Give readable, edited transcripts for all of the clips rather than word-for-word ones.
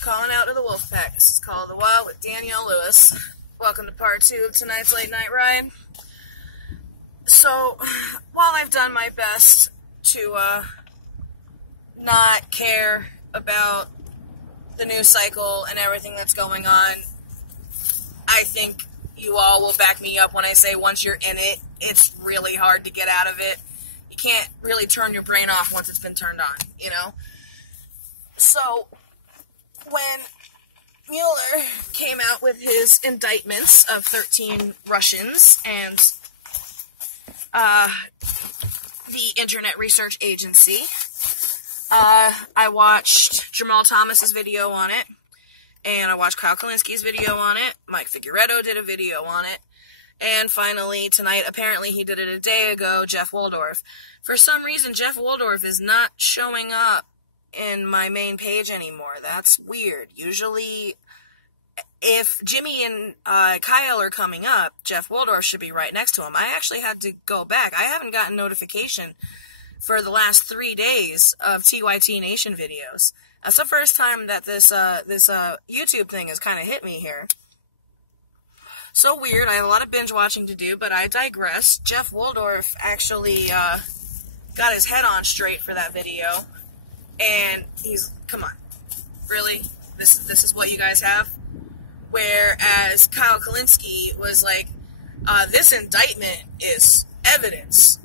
Calling out to the wolf pack. This is Call of the Wild with Danielle Lewis. Welcome to part 2 of tonight's late night ride. So, while I've done my best to not care about the news cycle and everything that's going on, I think you all will back me up when I say once you're in it, it's really hard to get out of it. You can't really turn your brain off once it's been turned on, you know? So, when Mueller came out with his indictments of 13 Russians and the Internet Research Agency, I watched Jamal Thomas's video on it, and I watched Kyle Kalinski's video on it. Mike Figueredo did a video on it. And finally, tonight, apparently he did it a day ago, Jeff Waldorf. For some reason, Jeff Waldorf is not showing up in my main page anymore. That's weird. Usually, if Jimmy and Kyle are coming up, Jeff Waldorf should be right next to him. I actually had to go back. I haven't gotten notification for the last 3 days of TYT Nation videos. That's the first time that this YouTube thing has kind of hit me here. So weird. I have a lot of binge watching to do, but I digress. Jeff Waldorf actually got his head on straight for that video, and he's, come on, really? This is what you guys have? Whereas Kyle Kalinski was like, this indictment is evidence.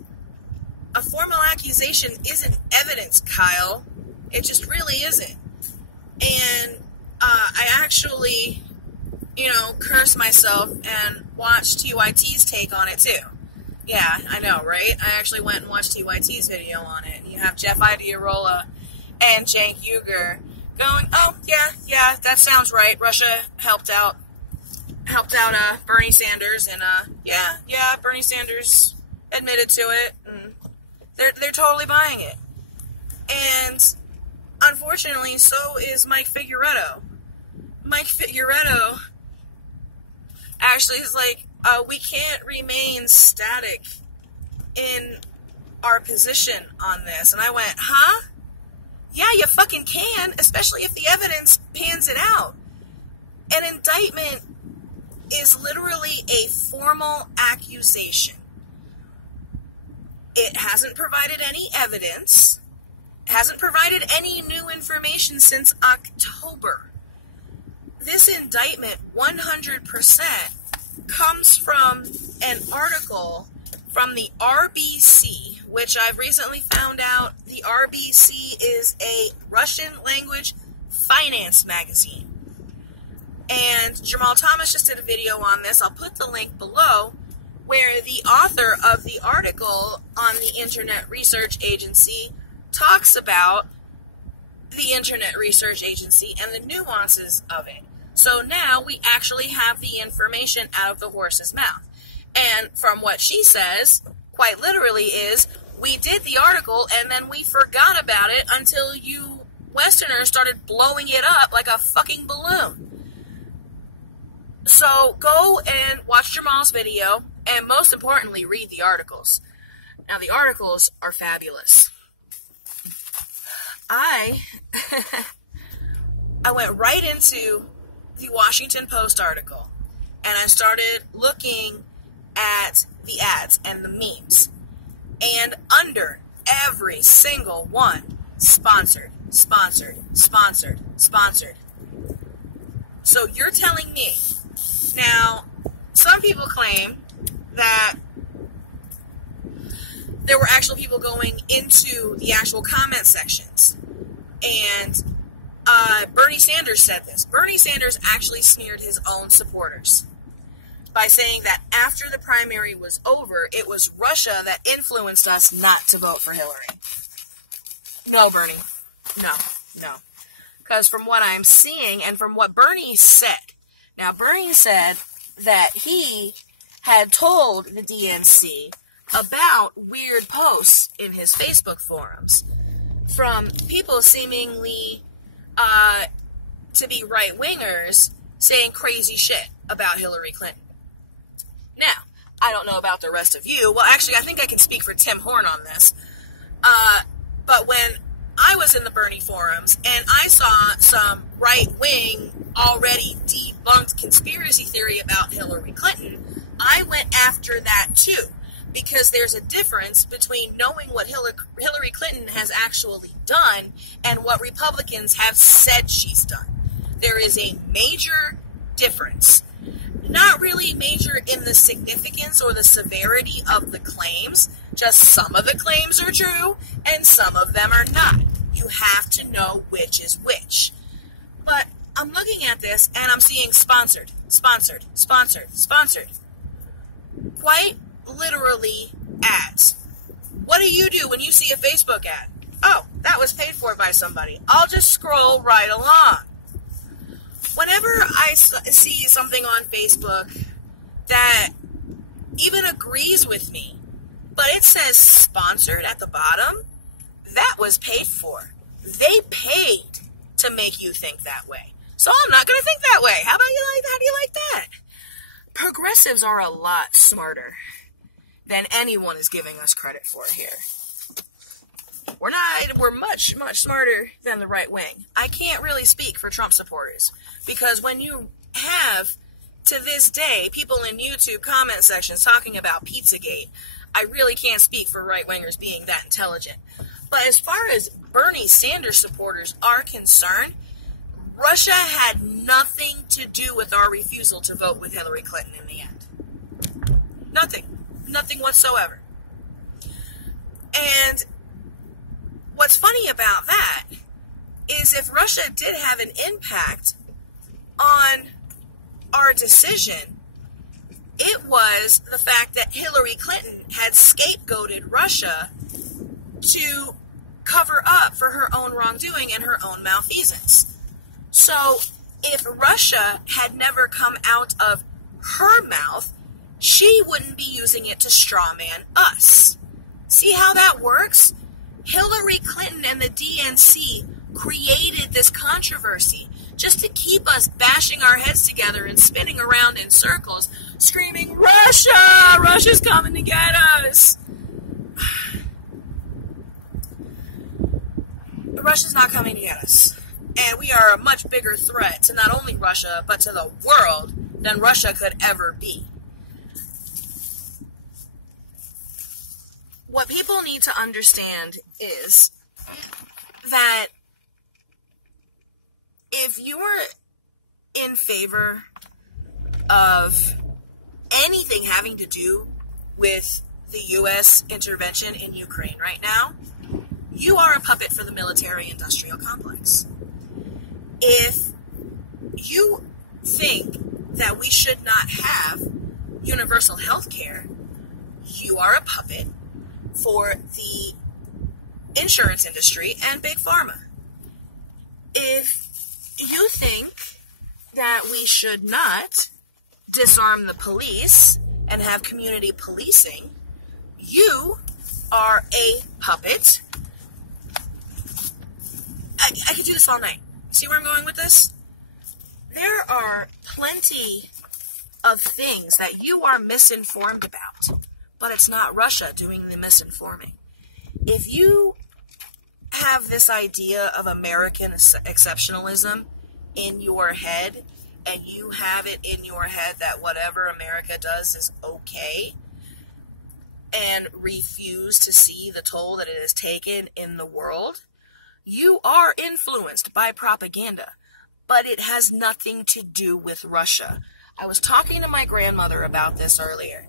A formal accusation isn't evidence, Kyle. It just really isn't. And I actually, cursed myself and watched TYT's take on it too. Yeah, I know, right? I actually went and watched TYT's video on it. And you have Jeff Idearola and Cenk Uygur going, oh, yeah, that sounds right. Russia helped out Bernie Sanders, and yeah, Bernie Sanders admitted to it, and they're totally buying it. And unfortunately, so is Mike Figueredo. Mike Figueredo actually is like, we can't remain static in our position on this. And I went, huh? Yeah, you fucking can, especially if the evidence pans it out. An indictment is literally a formal accusation. It hasn't provided any evidence, hasn't provided any new information since October. This indictment, 100%, comes from an article from the RBC, which I've recently found out the RBC is a Russian language finance magazine. And Jamal Thomas just did a video on this. I'll put the link below, where the author of the article on the Internet Research Agency talks about the Internet Research Agency and the nuances of it. So now we actually have the information out of the horse's mouth. And from what she says, quite literally is, we did the article and then we forgot about it until you Westerners started blowing it up like a fucking balloon. So go and watch Jamal's video, and most importantly, read the articles. Now, the articles are fabulous. I went right into the Washington Post article, and I started looking at the ads and the memes. And under every single one, sponsored, sponsored, sponsored, sponsored. So you're telling me, now, some people claim that there were actual people going into the actual comment sections. And Bernie Sanders said this. Bernie Sanders actually smeared his own supporters by saying that after the primary was over, it was Russia that influenced us not to vote for Hillary. No, Bernie. No. Because from what I'm seeing and from what Bernie said, now Bernie said that he had told the DNC about weird posts in his Facebook forums from people seemingly to be right-wingers saying crazy shit about Hillary Clinton. Now, I don't know about the rest of you. Well, actually, I think I can speak for Tim Horn on this. But when I was in the Bernie forums, and I saw some right-wing, already debunked conspiracy theory about Hillary Clinton. I went after that too, because there's a difference between knowing what Hillary Clinton has actually done and what Republicans have said she's done. There is a major difference. Not really major in the significance or the severity of the claims. Just some of the claims are true and some of them are not. You have to know which is which. But I'm looking at this and I'm seeing sponsored, sponsored, sponsored, sponsored. Quite literally ads. What do you do when you see a Facebook ad? Oh, that was paid for by somebody. I'll just scroll right along. Whenever I see something on Facebook that even agrees with me, but it says sponsored at the bottom, that was paid for. They paid to make you think that way. So I'm not going to think that way. How do you like that? Progressives are a lot smarter than anyone is giving us credit for here. We're much, much smarter than the right wing. I can't really speak for Trump supporters, because when you have, to this day, people in YouTube comment sections talking about Pizzagate, I really can't speak for right-wingers being that intelligent. But as far as Bernie Sanders supporters are concerned, Russia had nothing to do with our refusal to vote with Hillary Clinton in the end. Nothing. Nothing whatsoever. And what's funny about that is if Russia did have an impact on our decision, it was the fact that Hillary Clinton had scapegoated Russia to cover up for her own wrongdoing and her own malfeasance. So if Russia had never come out of her mouth, she wouldn't be using it to strawman us. See how that works? Hillary Clinton and the DNC created this controversy just to keep us bashing our heads together and spinning around in circles, screaming, Russia! Russia's coming to get us! Russia's not coming to get us. And we are a much bigger threat to not only Russia, but to the world than Russia could ever be. What people need to understand is that if you are in favor of anything having to do with the U.S. intervention in Ukraine right now, you are a puppet for the military-industrial complex. If you think that we should not have universal health care, you are a puppet for the insurance industry and big pharma. If you think that we should not disarm the police and have community policing, you are a puppet. I could do this all night. See where I'm going with this? There are plenty of things that you are misinformed about, but it's not Russia doing the misinforming. If you have this idea of American exceptionalism in your head, and you have it in your head that whatever America does is okay, and refuse to see the toll that it has taken in the world, you are influenced by propaganda, but it has nothing to do with Russia. I was talking to my grandmother about this earlier,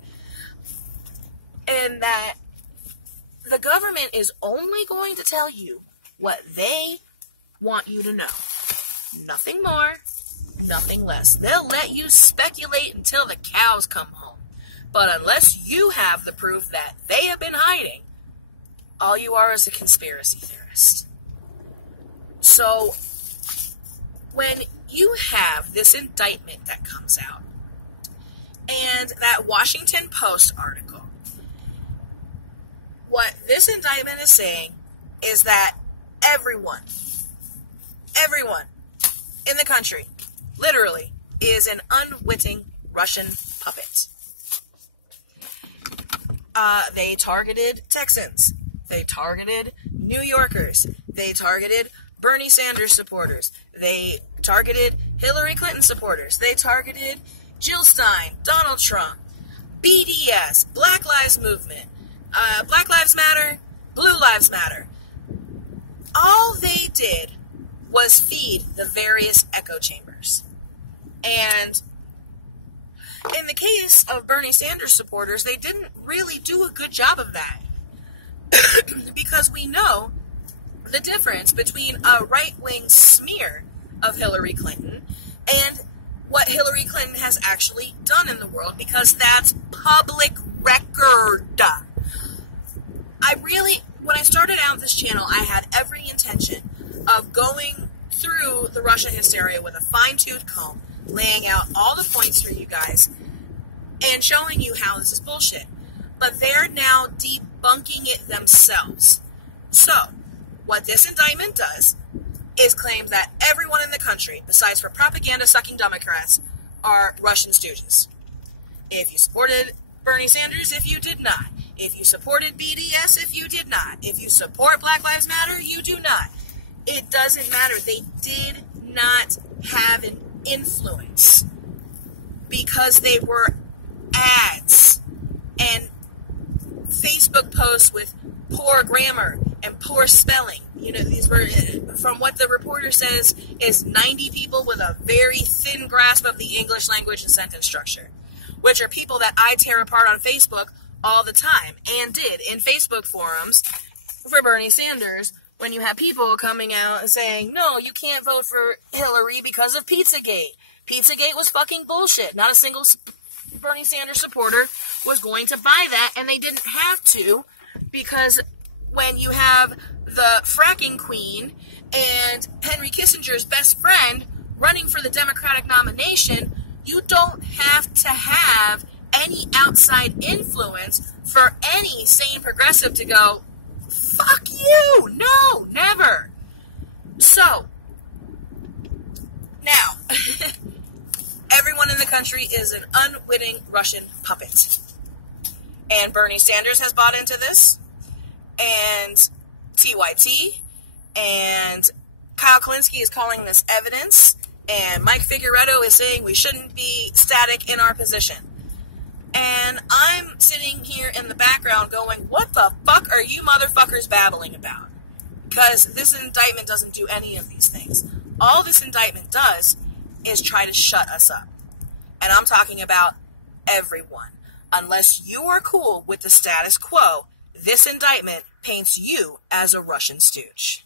and that the government is only going to tell you what they want you to know. Nothing more, nothing less. They'll let you speculate until the cows come home. But unless you have the proof that they have been hiding, all you are is a conspiracy theorist. So, when you have this indictment that comes out, and that Washington Post article, what this indictment is saying is that everyone in the country, literally, is an unwitting Russian puppet. They targeted Texans. They targeted New Yorkers. They targeted Bernie Sanders supporters. They targeted Hillary Clinton supporters. They targeted Jill Stein, Donald Trump, BDS, Black Lives Movement, Black Lives Matter, Blue Lives Matter. All they did was feed the various echo chambers. And in the case of Bernie Sanders supporters, they didn't really do a good job of that. Because we know the difference between a right-wing smear of Hillary Clinton and what Hillary Clinton has actually done in the world, because that's public record. When I started out this channel, I had every intention of going through the Russia hysteria with a fine-tooth comb, laying out all the points for you guys, and showing you how this is bullshit. But they're now debunking it themselves. So, what this indictment does is claim that everyone in the country, besides for propaganda-sucking Democrats, are Russian stooges. If you supported Bernie Sanders, if you did not. If you supported BDS, if you did not. If you support Black Lives Matter, you do not. It doesn't matter. They did not have an influence because they were ads and Facebook posts with poor grammar and poor spelling. You know, these were, from what the reporter says, is 90 people with a very thin grasp of the English language and sentence structure, which are people that I tear apart on Facebook all the time, and did in Facebook forums for Bernie Sanders, when you have people coming out and saying, no, you can't vote for Hillary because of Pizzagate. Pizzagate was fucking bullshit. Not a single Bernie Sanders supporter was going to buy that, and they didn't have to, because when you have the fracking queen and Henry Kissinger's best friend running for the Democratic nomination, you don't have to have any outside influence for any sane progressive to go, fuck you! No, never! So, now, everyone in the country is an unwitting Russian puppet. And Bernie Sanders has bought into this, and TYT, and Kyle Kalinske is calling this evidence, and Mike Figueredo is saying we shouldn't be static in our position. And I'm sitting here in the background going, what the fuck are you motherfuckers babbling about? Because this indictment doesn't do any of these things. All this indictment does is try to shut us up. And I'm talking about everyone. Unless you are cool with the status quo, this indictment paints you as a Russian stooge.